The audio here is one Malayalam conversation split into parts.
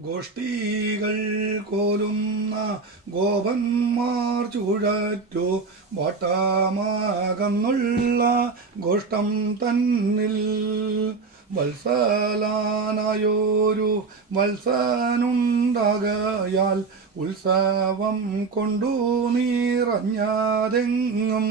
ഗോഷ്ഠികൾ കോലുന്ന ഗോപന്മാർ ചുഴറ്റു വട്ടമാകന്നുള്ള ഗോഷ്ടം തന്നിൽ. വത്സലാനായോരു വത്സനുണ്ടാകയാൽ ഉത്സവം കൊണ്ടു നിറഞ്ഞതെങ്ങും.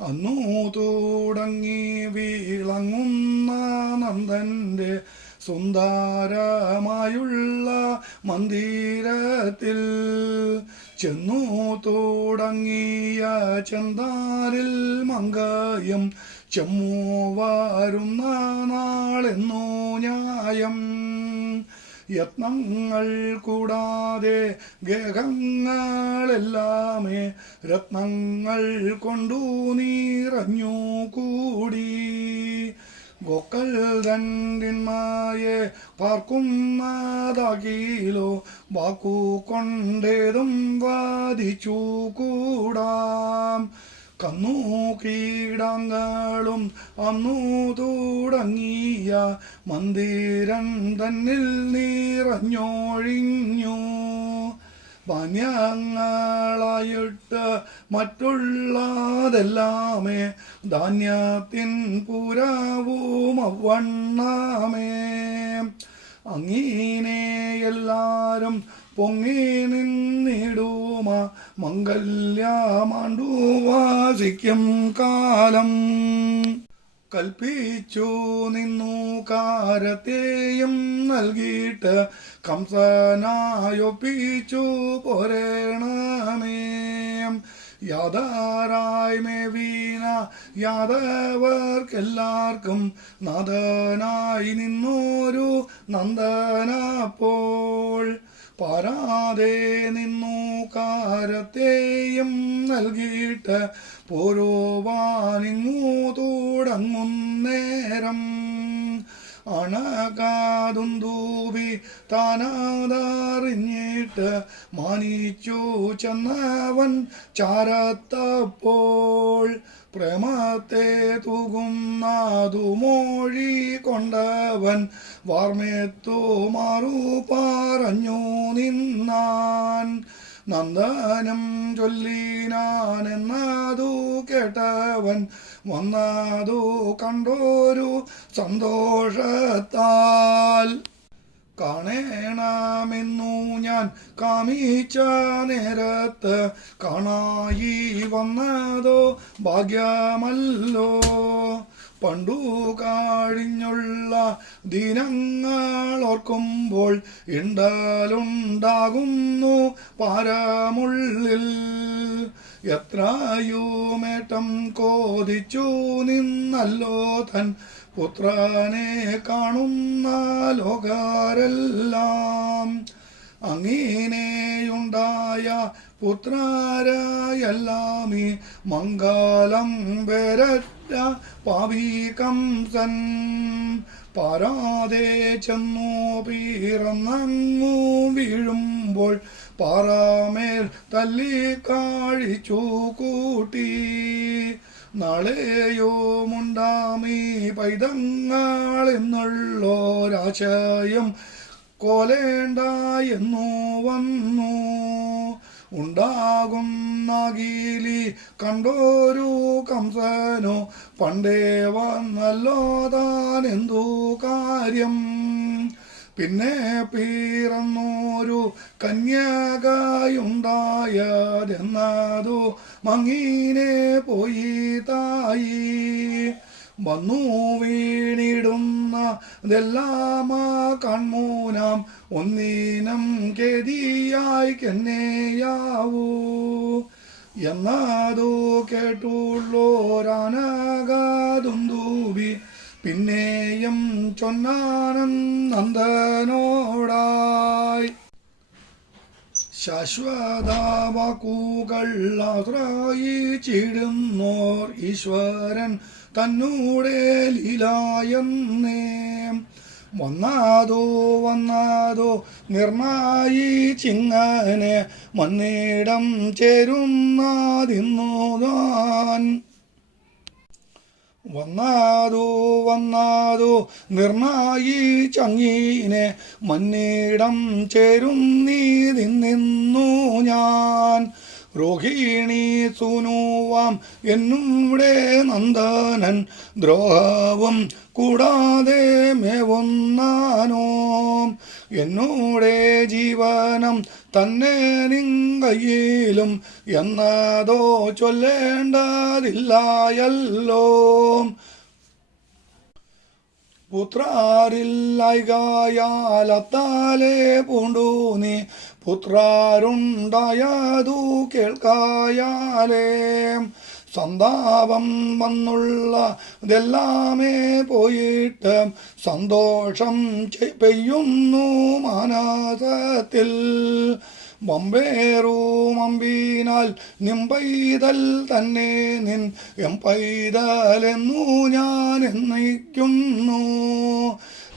അന്നു തുടങ്ങി വീളങ്ങുന്ന നന്ദന്റെ സുന്ദരമായുള്ള മന്ദിരത്തിൽ ചെന്നു തുടങ്ങിയ ചെന്താരിൽ മങ്കയം ചെമ്മു വരുന്ന നാളെന്നു ന്യായം. യത്നങ്ങൾ കൂടാതെ ഗേഹങ്ങളെല്ലാമേ രത്നങ്ങൾ കൊണ്ടു നീറഞ്ഞു കൂടി ഗോക്കൾ രണ്ടിന്മായെ പാർക്കുന്നതാകിലോ? വാക്കു കൊണ്ടേതും വാദിച്ചു കൂടാം. കന്നു കീടങ്ങളും അന്നു തുടങ്ങിയ മന്ദിരം തന്നിൽ നിറഞ്ഞൊഴിഞ്ഞു. ധാന്യങ്ങളായിട്ട് മറ്റുള്ളതെല്ലാമേ. ധാന്യത്തിൻ പുരാവും അവണ്ണാമേ. അങ്ങീനെ എല്ലാരും പൊങ്ങി മംഗല്യമാണ്ടു വാസിക്കും കാലം. കൽപ്പിച്ചു നിന്നു കാരത്തെയും നൽകിയിട്ട് കംസനായൊപ്പിച്ചു പോരേണമേ. യാതാരായ്മേ വീണ യാദവർക്കെല്ലാവർക്കും നാഥനായി നിന്നോരു നന്ദനപ്പോൾ പാരാതെ നിന്നു കാരത്തെയും നൽകിയിട്ട് പോരോവാനിങ്ങു തുടങ്ങുന്നേരം അണകാതുന്തൂവി താനാതറിഞ്ഞിട്ട് മാനിച്ചു ചെന്നവൻ ചാരത്തപ്പോൾ പ്രേമത്തെ തൂകുന്നതു മോഴി കൊണ്ടവൻ വാർമേത്തു മാറു പറഞ്ഞു നിന്നാൻ നന്ദനം ചൊല്ലിനാനെന്നാതു കേട്ടവൻ വന്നാതു കണ്ടോരു സന്തോഷത്താൽ. കാണേണമെന്നു ഞാൻ കാമിച്ച നേരത്ത് കാണായി വന്നതോ ഭാഗ്യമല്ലോ. പണ്ടു കാഴിഞ്ഞുള്ള ദിനങ്ങൾ ഓർക്കുമ്പോൾ ഇണ്ടാലുണ്ടാകുന്നു പാരമുള്ളിൽ. എത്രയുമേട്ടം കോതിച്ചു നിന്നല്ലോ തൻ പുത്രനെ കാണുന്ന ലോകാരെല്ലാം. അങ്ങനെയുണ്ടായ പുത്രാരായെല്ലാമീ മംഗളം വരറ്റ പാവി സൻ. പാരാതെ ചെന്നു പിറന്നങ്ങു വീഴുമ്പോൾ പാറാമേൽ തല്ലി കാഴിച്ചു കൂട്ടി. നാളെയോമുണ്ടാമീ പൈതങ്ങളെന്നുള്ളൊരാശയം കൊലേണ്ട എന്നു വന്നു. ഉണ്ടാകും നഗീലി. കണ്ടോരു കംസനോ പണ്ടേ വന്നല്ലോ താൻ കാര്യം? പിന്നെ പീറന്നോരു കന്യകയുണ്ടായതെന്നതു മങ്ങീനെ പോയി തായി. വന്നു വീണിടുന്ന ഇതെല്ലാമാ കൺമൂനാം ഒന്നിനം കെതിയായി കെന്നെയാവൂ. എന്നതു കേട്ടുള്ളോരാനകാതുന്തൂവി പിന്നെയും ചൊന്നാനൻ നന്ദനോടായി ശാശ്വത വാക്കുകൾ ആശ്രയിച്ചിടുന്നോർ ഈശ്വരൻ തന്നൂടെ ലീലായെന്നേ. വന്നാതോ വന്നാതോ നിർണായി ചിങ്ങനെ മന്നിടം ചേരുന്നതിന്നു താൻ വന്നാതു വന്നാതു നിർണായി ചങ്ങീനെ മന്നിടം നീതി നിന്നു ഞാൻ. രോഹിണി സുനുവാം എന്നുടെ നന്ദനൻ ദ്രോഹവും കൂടാതെ മേവുന്നാനോ. എന്നോടെ ജീവനം തന്നെ നിങ്കയിലും എന്നതോ ചൊല്ലേണ്ടതില്ലായല്ലോ. പുത്രാരില്ലായാലത്താലേ പൂണ്ടു നീ. പുത്രാരുണ്ടായതു കേൾക്കായാലേ. സന്താപം വന്നുള്ള ഇതെല്ലാമേ പോയിട്ട് സന്തോഷം പെയ്യുന്നു മാനസത്തിൽ. വമ്പേറും അമ്പീനാൽ നിമ്പൈതൽ തന്നെ നിൻ എം പൈതലെന്നു ഞാൻ എന്നയിക്കുന്നു.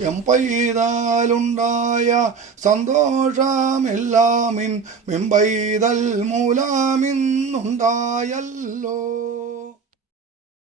എം പൈതാലുണ്ടായ സന്തോഷമെല്ലാമിൻ മിമ്പൈതൽ മൂലമിന്നുണ്ടായല്ലോ.